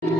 Yen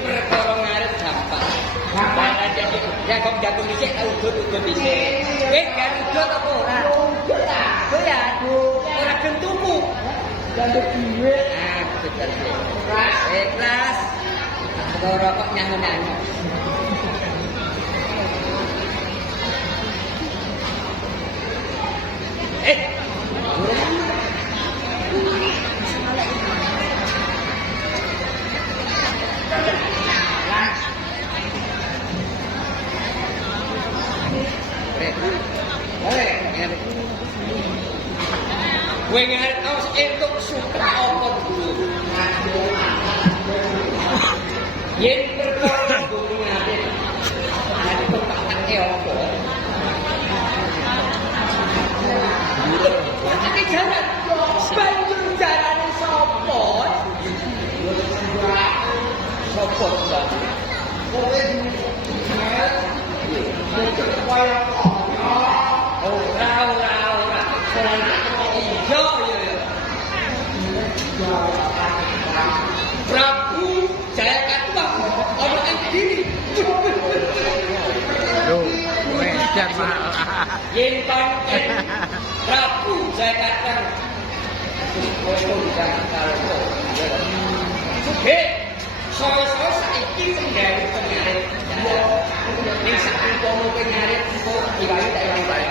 perkara ngarep gampang. Gampang aja ya kok jago dhisik tak udut dhisik. Kowe gak udut apa ora? Udut ta. Kowe ya ora gentumu. Jangan duwe. Ah, betul. Ikhlas. Ora kok nyanyi-nyanyi. Kowe ngertos entuk sutra apa dulu? Yen perkara dunyane ati tepake apa? Iki jaran banjur jarane sapa? Sapa ta? Kowe ora. Prabu Jayakatwa ana ing diri. Loh, wedan malah. Yen pancen Prabu Jayakatwa kowe bisa karo. Oke, soal saiki kendali pengarit. Ning sak umpama kowe ngarit kok diwali tak ilang bae.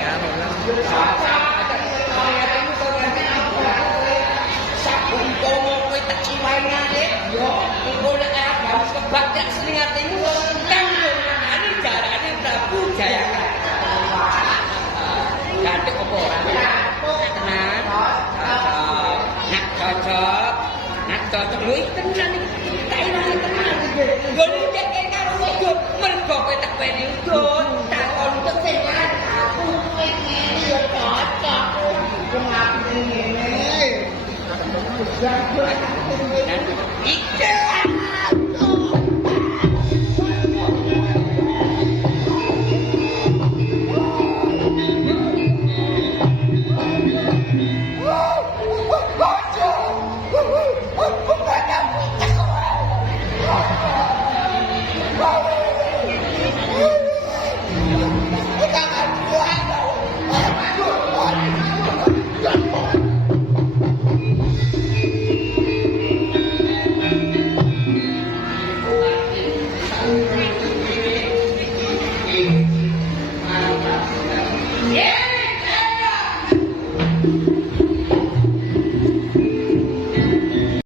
Umpama kowe tak ciwae ngarit, yo engko nek harus kebak tak seling atimu kanggo nangani jarane Prabu Jayakatwa. Ganti apa ora? Tenan. Nak cocok lho iki tenan iki. Tak ilang tenan iki. Nggo nek karo udut, mergo kowe tak peni udut, tak kon udut sing aku ngene yo cocok. Wong aku ngene. Iki